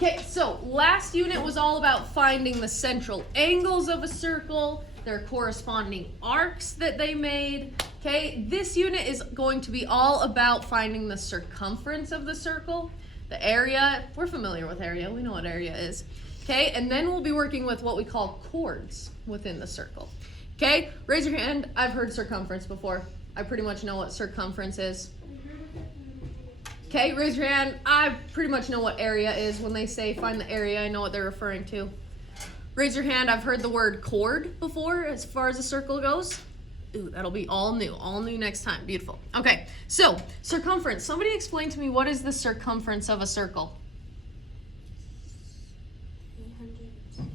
Okay, so last unit was all about finding the central angles of a circle, their corresponding arcs that they made. Okay, this unit is going to be all about finding the circumference of the circle, the area. We're familiar with area, we know what area is. Okay, and then we'll be working with what we call chords within the circle. Okay, raise your hand. I've heard circumference before. I pretty much know what circumference is. Okay, raise your hand. I pretty much know what area is. When they say find the area, I know what they're referring to. Raise your hand. I've heard the word chord before as far as a circle goes. Ooh, that'll be all new next time. Beautiful. Okay, so circumference. Somebody explain to me, what is the circumference of a circle? 800.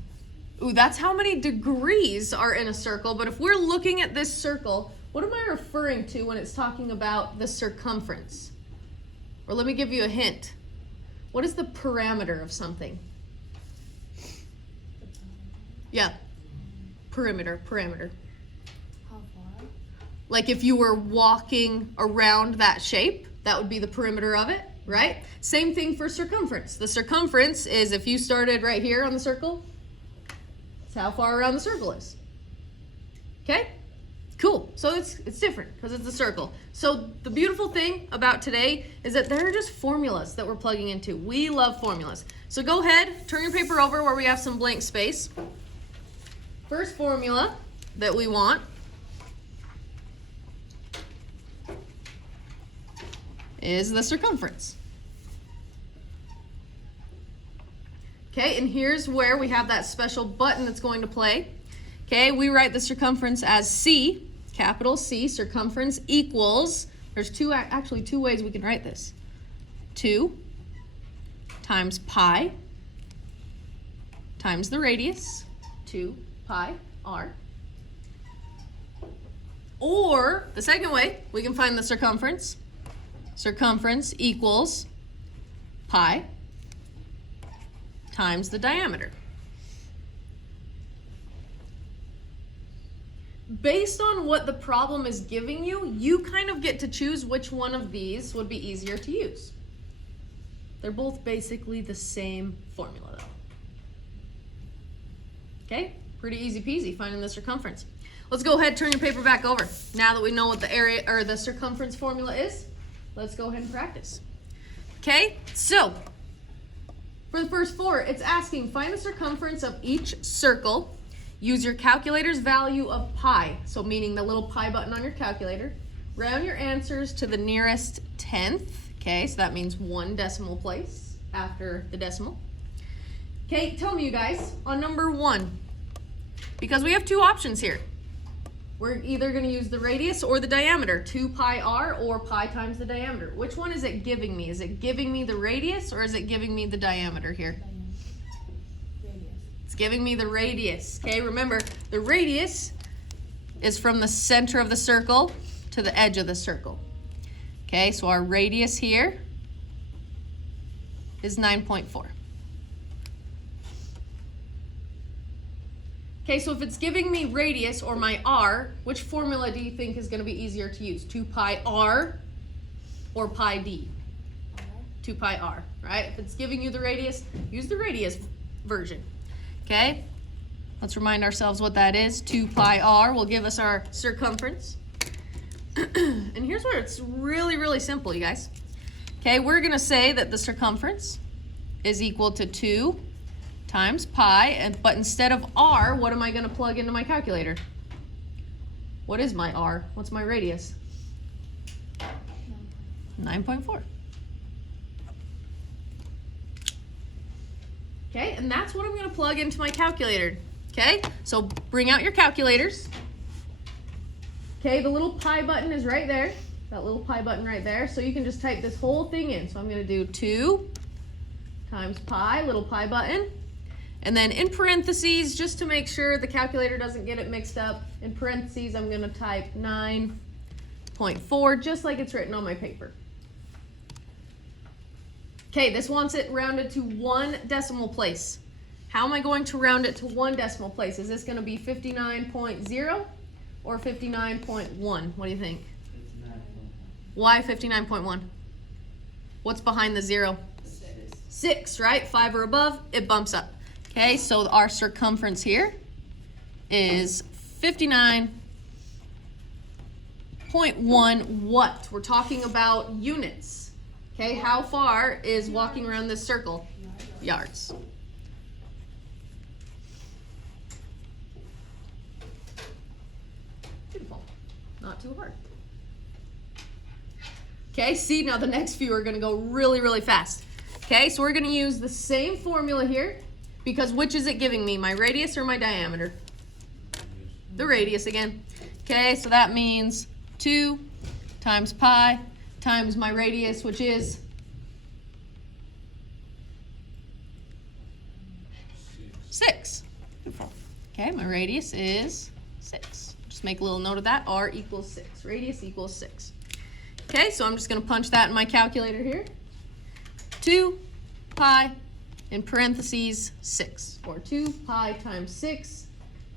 Ooh, that's how many degrees are in a circle. But if we're looking at this circle, what am I referring to when it's talking about the circumference? Or let me give you a hint. What is the parameter of something? Yeah, perimeter. How far? Like if you were walking around that shape, that would be the perimeter of it, right? Same thing for circumference. The circumference is if you started right here on the circle, it's how far around the circle is. Okay? Cool. So it's different because it's a circle. So the beautiful thing about today is that they're just formulas that we're plugging into. We love formulas. So go ahead, turn your paper over where we have some blank space. First formula that we want is the circumference. Okay, and here's where we have that special button that's going to play. Okay, we write the circumference as C, capital C, circumference equals, there's actually two ways we can write this. 2 times pi times the radius, 2 pi r. Or the second way we can find the circumference. Circumference equals pi times the diameter. Based on what the problem is giving you, you kind of get to choose which one of these would be easier to use. They're both basically the same formula though. Okay, pretty easy peasy finding the circumference. Let's go ahead, turn your paper back over. Now that we know what the area or the circumference formula is, let's go ahead and practice. Okay, so for the first four, it's asking find the circumference of each circle. Use your calculator's value of pi, so meaning the little pi button on your calculator. Round your answers to the nearest tenth. Okay, so that means 1 decimal place after the decimal. Okay, tell me you guys, on number 1, because we have two options here. We're either going to use the radius or the diameter, 2 pi r or pi times the diameter. Which one is it giving me? Is it giving me the radius or is it giving me the diameter here? Radius. It's giving me the radius. Okay, remember, the radius is from the center of the circle to the edge of the circle. Okay, so our radius here is 9.4. Okay, so if it's giving me radius or my r, which formula do you think is going to be easier to use? 2 pi r or pi d? 2 pi r, right? If it's giving you the radius, use the radius version. Okay, let's remind ourselves what that is. 2 pi r will give us our circumference. And here's where it's really, really simple, you guys. Okay, we're going to say that the circumference is equal to 2 times pi, but instead of r, what am I going to plug into my calculator? What is my r? What's my radius? 9.4. Okay, and that's what I'm going to plug into my calculator. Okay, so bring out your calculators. Okay, the little pi button is right there. That little pi button right there. So you can just type this whole thing in. So I'm going to do 2 times pi, little pi button. And then in parentheses, just to make sure the calculator doesn't get it mixed up, in parentheses, I'm going to type 9.4, just like it's written on my paper. Okay, this wants it rounded to 1 decimal place. How am I going to round it to 1 decimal place? Is this going to be 59.0 or 59.1? What do you think? 59. Why 59.1? What's behind the 0? 6, right? 5 or above, it bumps up. Okay, so our circumference here is 59.1 what? We're talking about units. Okay, how far is walking around this circle? Yards. Beautiful. Not too hard. Okay, see, now the next few are going to go really, really fast. Okay, so we're going to use the same formula here, because which is it giving me, my radius or my diameter? The radius again. Okay, so that means 2 times pi times my radius, which is 6. Okay, my radius is 6. Just make a little note of that. R equals 6. Radius equals 6. Okay, so I'm just going to punch that in my calculator here. 2 pi in parentheses 6, or 2 pi times 6.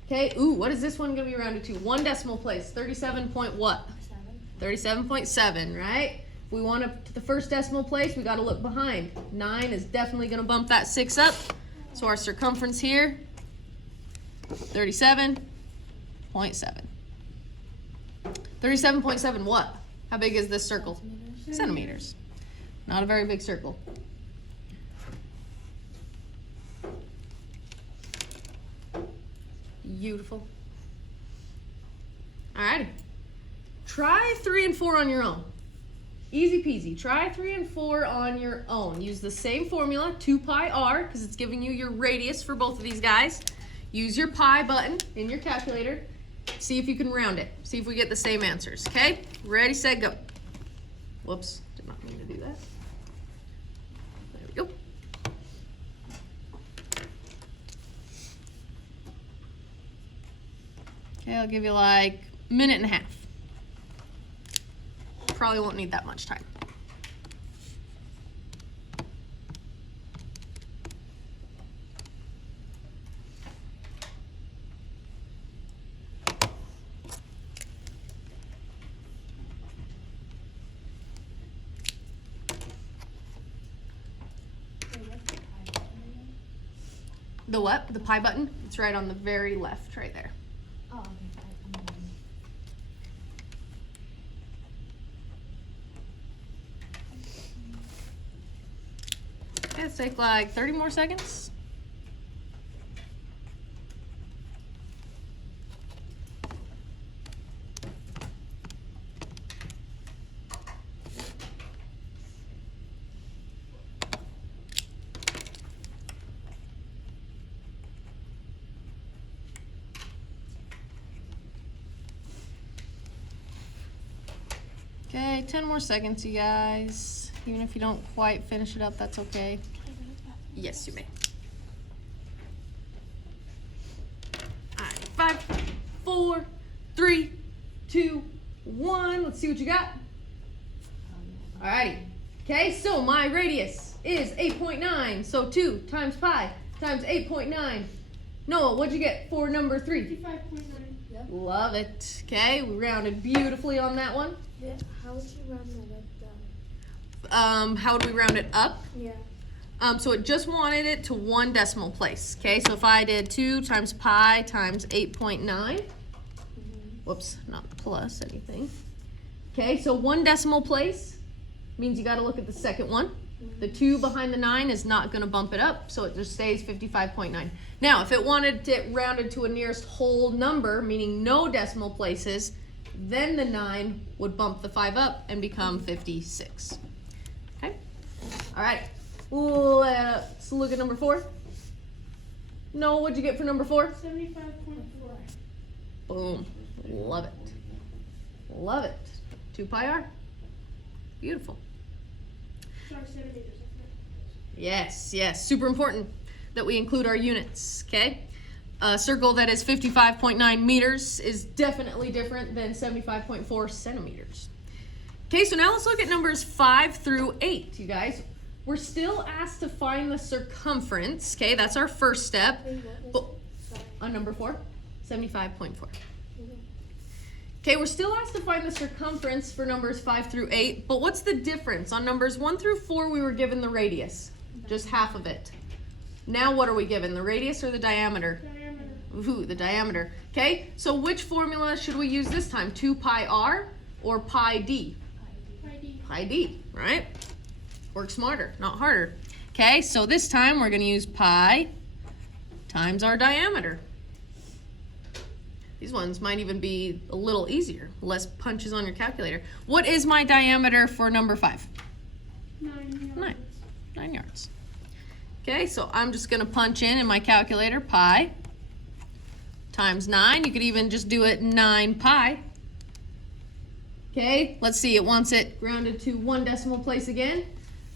Okay, ooh, what is this one going to be rounded to? 1 decimal place, 37 point what? 37.7, right? If we want to the first decimal place, we got to look behind. 9 is definitely going to bump that 6 up. So our circumference here, 37.7. 37.7 what? How big is this circle? Centimeters. Not a very big circle. Beautiful. Alrighty. Try 3 and 4 on your own. Easy peasy. Try 3 and 4 on your own. Use the same formula, 2 pi r, because it's giving you your radius for both of these guys. Use your pi button in your calculator. See if you can round it. See if we get the same answers, okay? Ready, set, go. Whoops, did not mean to do that. There we go. Okay, I'll give you like a minute and a half. Probably won't need that much time. The what? The pi button? It's right on the very left, right there. Oh, okay. Okay, let's take like 30 more seconds. Okay, 10 more seconds, you guys. Even if you don't quite finish it up, that's okay. Yes, you may. All right, 5, 4, 3, 2, 1. Let's see what you got. All righty. Okay, so my radius is 8.9. So 2 times pi times 8.9. Noah, what'd you get for number 3? 55.9. Yep. Love it. Okay, we rounded beautifully on that one. Yeah. How would you round that up though? How would we round it up? Yeah. So it just wanted it to 1 decimal place. Okay, so if I did 2 times pi times 8.9, whoops, not plus anything. Okay, so 1 decimal place means you got to look at the second one. The 2 behind the 9 is not going to bump it up, so it just stays 55.9. Now, if it wanted it rounded to a nearest whole number, meaning no decimal places, then the 9 would bump the 5 up and become 56. Okay? All right. Let's look at number 4. Noah, what'd you get for number 4? 75.4. Boom. Love it. Love it. 2 pi r. Beautiful. Sorry, centimeters. Yes, yes. Super important that we include our units, okay? A circle that is 55.9 meters is definitely different than 75.4 centimeters. Okay, so now let's look at numbers 5 through 8, you guys. We're still asked to find the circumference, okay? That's our first step. Wait, what But was it? on number 4, 75.4. Mhm. Okay, we're still asked to find the circumference for numbers 5 through 8, but what's the difference? On numbers 1 through 4, we were given the radius. just half of it. Now what are we given, the radius or the diameter? Diameter. Ooh, the diameter. Okay, so which formula should we use this time? 2 pi r or pi d? Pi d. Pi d, right? Work smarter, not harder. Okay, so this time we're going to use pi times our diameter. These ones might even be a little easier, less punches on your calculator. What is my diameter for number 5? 9 yards. 9 yards. Okay, so I'm just going to punch in my calculator pi times 9. You could even just do it 9 pi. Okay, let's see, it wants it rounded to 1 decimal place again.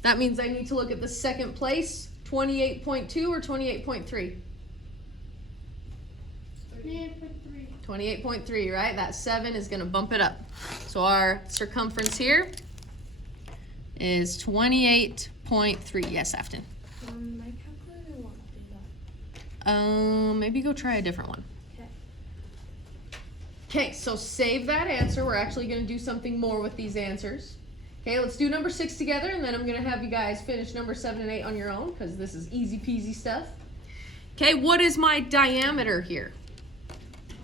That means I need to look at the second place, 28.2 or 28.3? 28.3. 28.3, right? That 7 is going to bump it up. So our circumference here is 28.3. Yes, Afton. My calculator won't do that. Maybe go try a different one. Okay. Okay, so save that answer. We're actually going to do something more with these answers. Okay, let's do number 6 together, and then I'm going to have you guys finish number 7 and 8 on your own, because this is easy peasy stuff. Okay, what is my diameter here?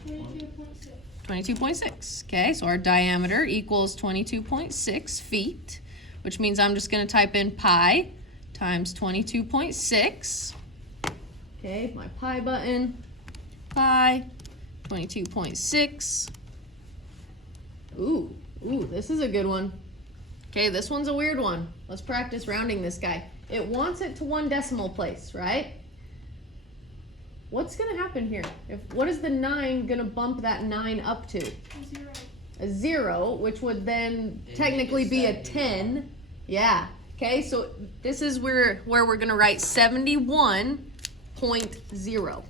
22.6. 22.6. Okay, so our diameter equals 22.6 feet, which means I'm just going to type in pi times 22.6. Okay, my pi button, pi, 22.6. Ooh, this is a good one. Okay, this one's a weird one. Let's practice rounding this guy. It wants it to 1 decimal place, right? What's going to happen here? What is the 9 going to bump that 9 up to? 0. A 0, which would then technically be a 10. Yeah. Okay, so this is where we're going to write 71.0.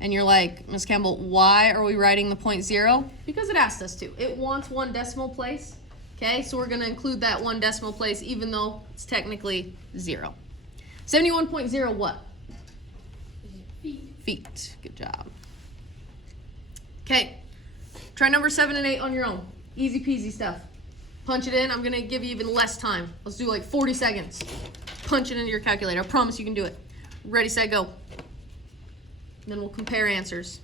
And you're like, Ms. Campbell, why are we writing the 0.0? Because it asked us to. It wants 1 decimal place. Okay, so we're going to include that 1 decimal place even though it's technically 0. 71.0 what? Feet. Feet. Good job. Okay, try number 7 and 8 on your own. Easy peasy stuff. Punch it in. I'm going to give you even less time. Let's do like 40 seconds. Punch it into your calculator. I promise you can do it. Ready, set, go. Then we'll compare answers.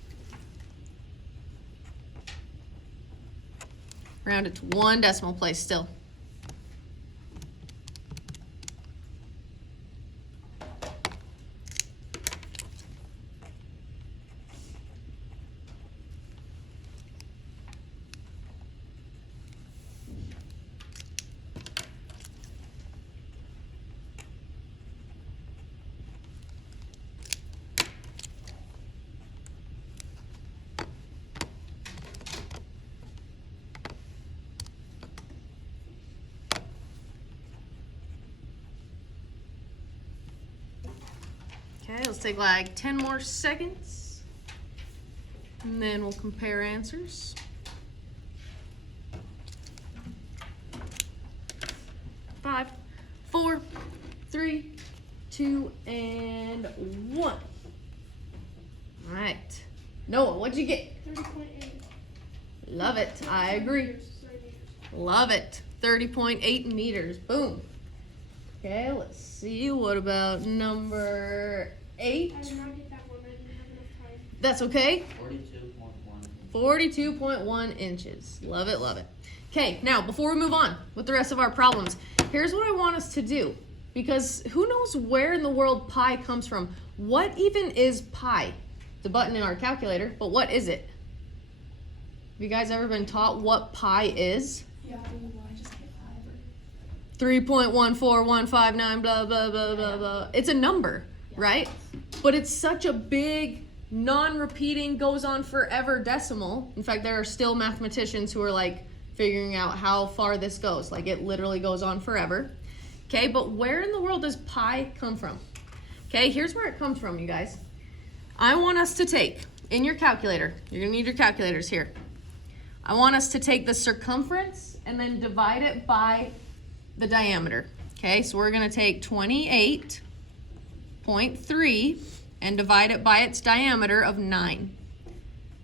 Round it to 1 decimal place still. Okay, let's take like 10 more seconds. And then we'll compare answers. 5, 4, 3, 2, and 1. All right. Noah, what'd you get? 30.8. Love it. I agree. Love it. 30.8 meters. Boom. Okay, let's see. What about number 8? I did not get that one. I didn't have enough time. That's okay. 42.1. 42.1 inches. Love it, love it. Okay, now before we move on with the rest of our problems, here's what I want us to do. Because who knows where in the world pi comes from? What even is pi? The button in our calculator, but what is it? Have you guys ever been taught what pi is? Yeah, I just get 3.14159 blah blah blah blah blah. It's a number, right? But it's such a big non-repeating goes on forever decimal. In fact, there are still mathematicians who are like figuring out how far this goes. Like it literally goes on forever. Okay, but where in the world does pi come from? Okay, here's where it comes from, you guys. I want us to take, in your calculator, you're gonna need your calculators here. I want us to take the circumference and then divide it by the diameter. Okay, so we're gonna take 28.3 and divide it by its diameter of 9.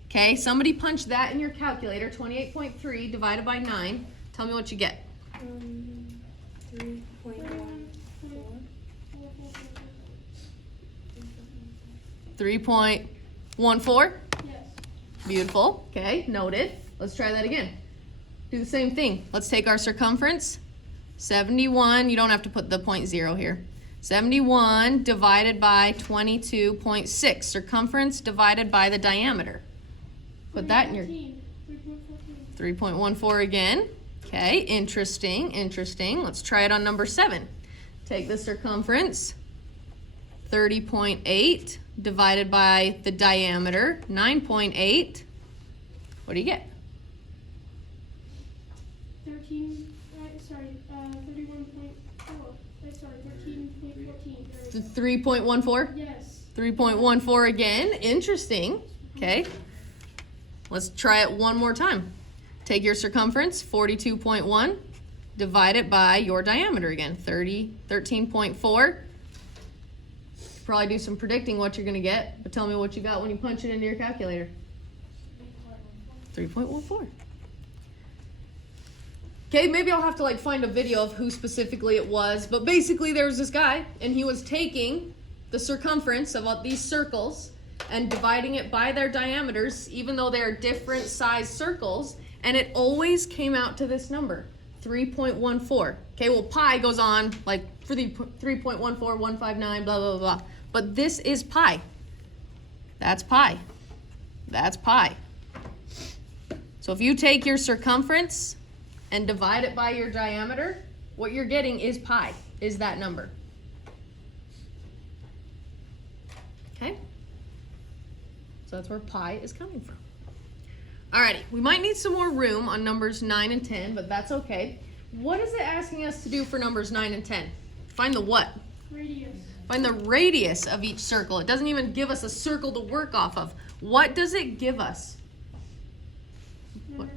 Okay, somebody punch that in your calculator, 28.3 divided by 9. Tell me what you get. 3.14. 3.14? Yes. Beautiful. Okay, noted. Let's try that again. Do the same thing. Let's take our circumference. 71, you don't have to put the 0.0 here. 71 divided by 22.6. Circumference divided by the diameter. Put that in your 3.14 again. Okay, interesting, interesting. Let's try it on number 7. Take the circumference, 30.8 divided by the diameter, 9.8. What do you get? 31.4. Sorry, 13.14. 3.14? Yes. 3.14 again. Interesting. Okay. Let's try it one more time. Take your circumference, 42.1, divide it by your diameter again, 13.4. Probably do some predicting what you're going to get, but tell me what you got when you punch it into your calculator. 3.14. Okay, maybe I'll have to like find a video of who specifically it was, but basically there was this guy, and he was taking the circumference of all these circles and dividing it by their diameters, even though they're different size circles, and it always came out to this number, 3.14. Okay, well pi goes on like for the 3.14159, blah, blah, blah. But this is pi. That's pi. That's pi. So if you take your circumference and divide it by your diameter, what you're getting is pi, is that number. Okay? So that's where pi is coming from. Alrighty, we might need some more room on numbers 9 and 10, but that's okay. What is it asking us to do for numbers 9 and 10? Find the what? Radius. Find the radius of each circle. It doesn't even give us a circle to work off of. What does it give us? Number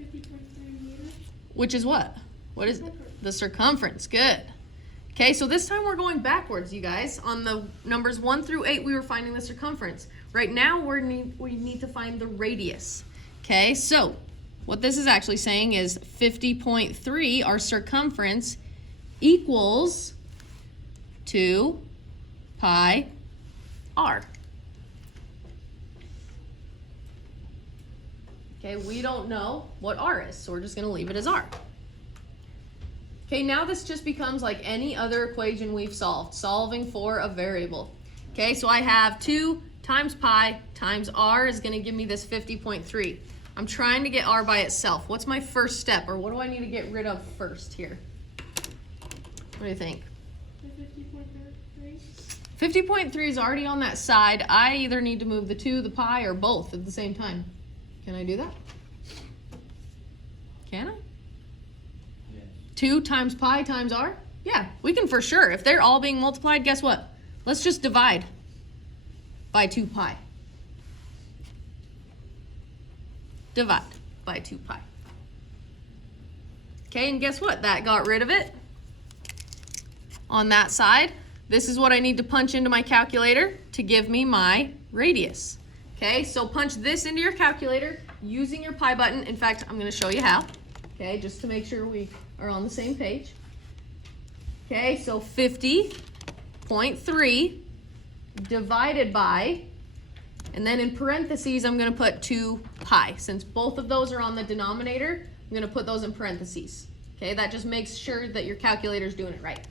50.3 meters. Which is what? What is it? The circumference. Good. Okay, so this time we're going backwards, you guys. On the numbers 1 through 8, we were finding the circumference. Right now, we need to find the radius. Okay, so what this is actually saying is 50.3, our circumference, equals 2 pi r. Okay, we don't know what r is, so we're just going to leave it as r. Okay, now this just becomes like any other equation we've solved, solving for a variable. Okay, so I have 2 times pi times r is going to give me this 50.3. I'm trying to get r by itself. What's my first step, or what do I need to get rid of first here? What do you think? The 50.3. 50.3 is already on that side. I either need to move the 2, the pi, or both at the same time. Can I do that? Can I? Yes. 2 times pi times r? Yeah, we can for sure. If they're all being multiplied, guess what? Let's just divide by 2 pi. Divide by 2 pi. Okay, and guess what? That got rid of it. On that side, this is what I need to punch into my calculator to give me my radius. Okay, so punch this into your calculator using your pi button. In fact, I'm going to show you how. Okay, just to make sure we are on the same page. Okay, so 50.3 divided by, and then in parentheses, I'm going to put 2 pi. Since both of those are on the denominator, I'm going to put those in parentheses. Okay, that just makes sure that your calculator is doing it right.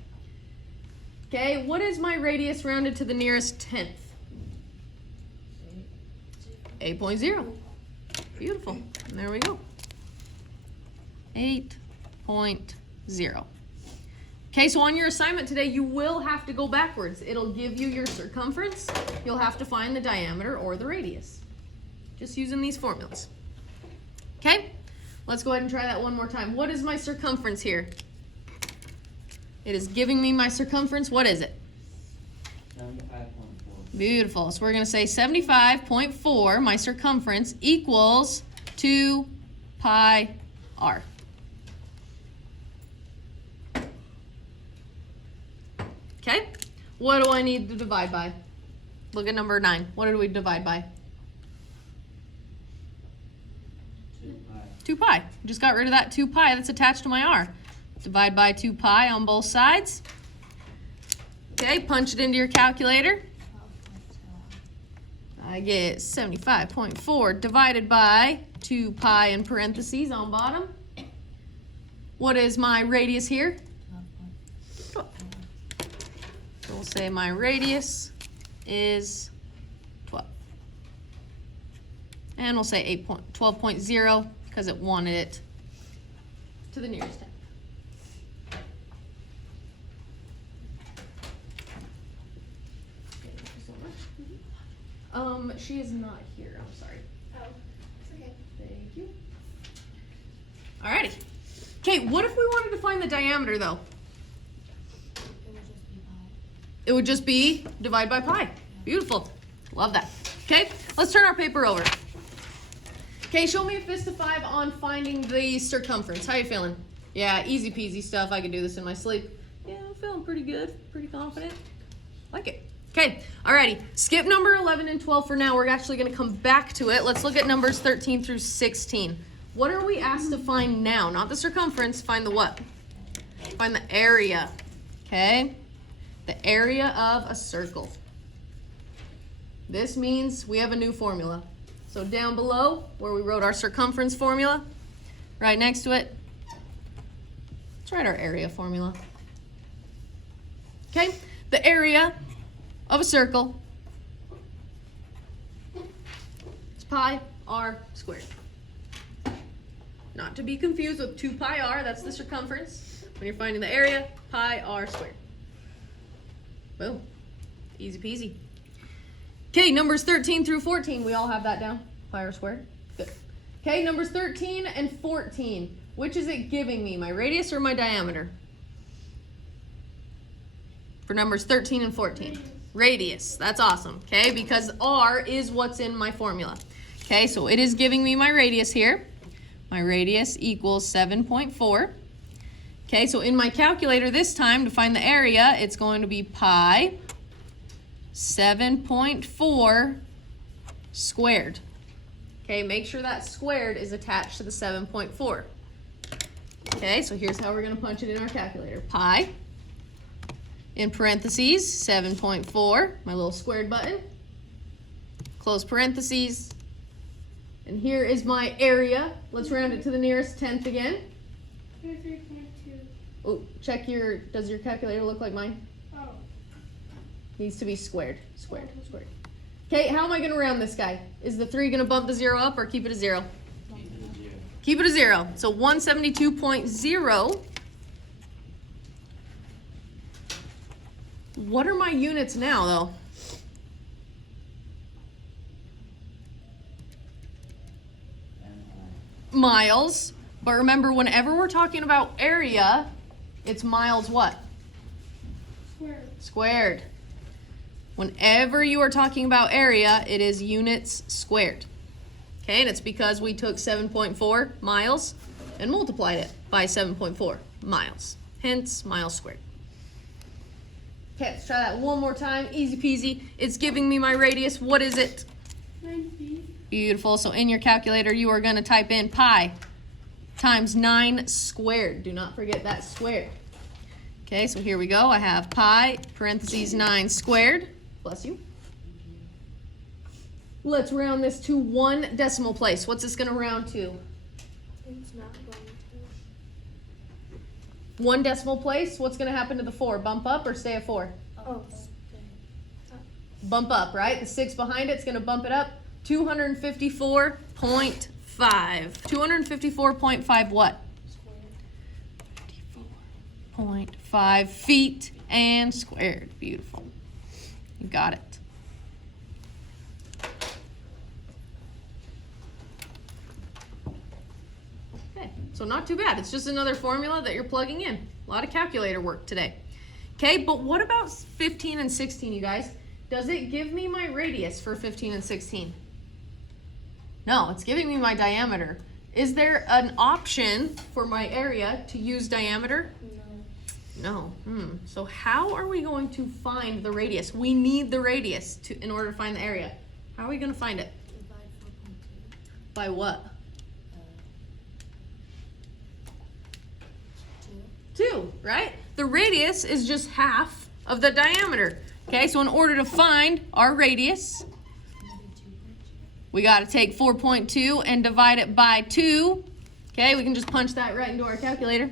Okay, what is my radius rounded to the nearest tenth? 8.0. Beautiful. And there we go. 8.0. Okay, so on your assignment today, you will have to go backwards. It'll give you your circumference. You'll have to find the diameter or the radius. Just using these formulas. Okay, let's go ahead and try that one more time. What is my circumference here? It is giving me my circumference. What is it? 75.4. Beautiful. So we're going to say 75.4, my circumference, equals 2 pi r. Okay, what do I need to divide by? Look at number 9. What did we divide by? 2 pi. 2 pi. Just got rid of that 2 pi that's attached to my r. Divide by 2 pi on both sides. Okay, punch it into your calculator. I get 75.4 divided by 2 pi in parentheses on bottom. What is my radius here? 12. So we'll say my radius is 12. And we'll say 12.0 because it wanted it to the nearest 10. She is not here. I'm sorry. Oh, it's okay. Thank you. Alrighty. Okay, what if we wanted to find the diameter though? It would just be pi. It would just be divide by pi. Beautiful. Love that. Okay, let's turn our paper over. Okay, show me a fist of 5 on finding the circumference. How you feeling? Yeah, easy peasy stuff. I can do this in my sleep. Yeah, I'm feeling pretty good. Pretty confident. Like it. Okay, alrighty. Skip number 11 and 12 for now. We're actually going to come back to it. Let's look at numbers 13 through 16. What are we asked to find now? Not the circumference. Find the what? Find the area. Okay? The area of a circle. This means we have a new formula. So down below, where we wrote our circumference formula, right next to it, let's write our area formula. Okay? The area of a circle is pi r squared. Not to be confused with 2 pi r, that's the circumference. When you're finding the area, pi r squared. Boom. Easy peasy. Okay, numbers 13 through 14, we all have that down. Pi r squared. Good. Okay, numbers 13 and 14. Which is it giving me, my radius or my diameter? For numbers 13 and 14. Radius. That's awesome, okay? Because r is what's in my formula. Okay, so it is giving me my radius here. My radius equals 7.4. Okay, so in my calculator this time, to find the area, it's going to be pi 7.4 squared. Okay, make sure that squared is attached to the 7.4. Okay, so here's how we're going to punch it in our calculator. Pi, in parentheses, 7.4, my little squared button, close parentheses, and here is my area. Let's round it to the nearest tenth again. 3.2. Oh, check your, does your calculator look like mine? Oh. Needs to be squared, squared, squared. Okay, how am I gonna round this guy? Is the 3 gonna bump the 0 up or keep it a 0? Keep it a 0. So 172.0. What are my units now, though? Miles. But remember, whenever we're talking about area, it's miles what? Squared. Squared. Whenever you are talking about area, it is units squared. Okay, and it's because we took 7.4 miles and multiplied it by 7.4 miles. Hence, miles squared. Okay, let's try that one more time. Easy peasy. It's giving me my radius. What is it? 9 feet. Beautiful. So in your calculator, you are going to type in pi times 9 squared. Do not forget that squared. Okay, so here we go. I have pi, parentheses 9 squared. Bless you. Let's round this to 1 decimal place. What's this going to round to? It's not going to. 1 decimal place. What's going to happen to the 4? Bump up or stay at 4? Oh. Bump up, right? The 6 behind it's going to bump it up. 254.5. 254.5 what? 0.5 feet and squared. Beautiful. You got it. Okay, so not too bad. It's just another formula that you're plugging in. A lot of calculator work today. Okay, but what about 15 and 16, you guys? Does it give me my radius for 15 and 16? No, it's giving me my diameter. Is there an option for my area to use diameter? No. So how are we going to find the radius? We need the radius in order to find the area. How are we going to find it? Divide 4.2. By what? 2, right? The radius is just half of the diameter. Okay, so in order to find our radius, We got to take 4.2 and divide it by 2. Okay, we can just punch that right into our calculator.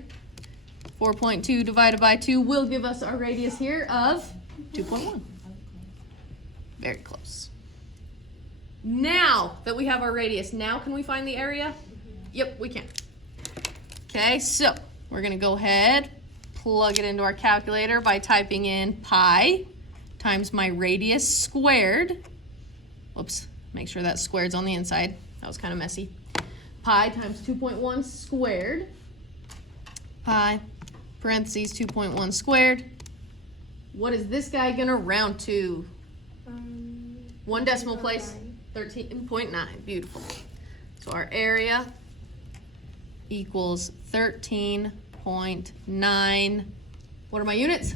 4.2 divided by 2 will give us our radius here of 2.1. Very close. Now that we have our radius, now can we find the area? Yep, we can. Okay, so we're going to go ahead, plug it into our calculator by typing in pi times my radius squared. Whoops, make sure that squared's on the inside. That was kind of messy. Pi times 2.1 squared. Pi, parentheses, 2.1 squared. What is this guy going to round to? One decimal place, 13.9. Beautiful. So our area equals 13.9. What are my units?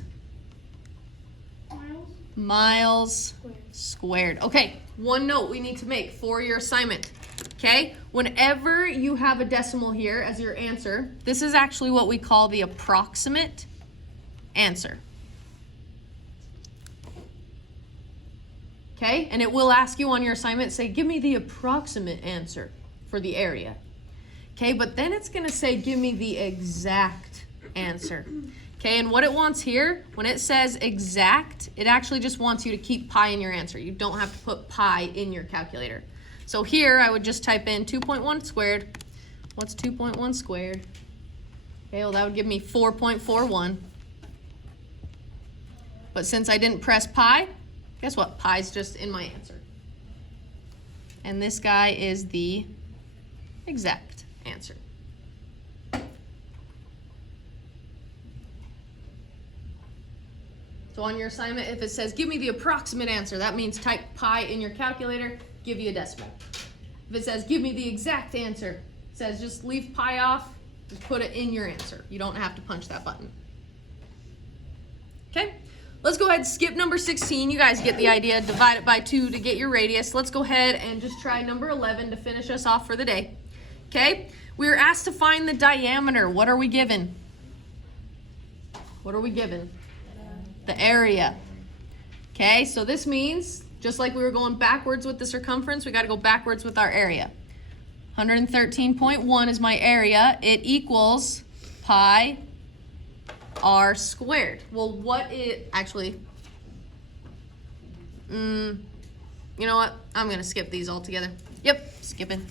Miles squared. Okay, one note we need to make for your assignment. Okay, whenever you have a decimal here as your answer, this is actually what we call the approximate answer. Okay, and it will ask you on your assignment, say, give me the approximate answer for the area. Okay, but then it's going to say, give me the exact answer. Okay, and what it wants here, when it says exact, it actually just wants you to keep pi in your answer. You don't have to put pi in your calculator. So here, I would just type in 2.1 squared. What's 2.1 squared? Okay, well, that would give me 4.41. But since I didn't press pi, guess what? Pi's just in my answer. And this guy is the exact answer. So on your assignment, if it says, give me the approximate answer, that means type pi in your calculator, give you a decimal. If it says, give me the exact answer, it says just leave pi off, just put it in your answer. You don't have to punch that button. Okay? Let's go ahead and skip number 16. You guys get the idea. Divide it by 2 to get your radius. Let's go ahead and just try number 11 to finish us off for the day. Okay? We were asked to find the diameter. What are we given? What are we given? The area. Okay, so this means, just like we were going backwards with the circumference, we got to go backwards with our area. 113.1 is my area. It equals pi r squared. Well, what it actually, you know what? I'm going to skip these all together. Yep, skipping.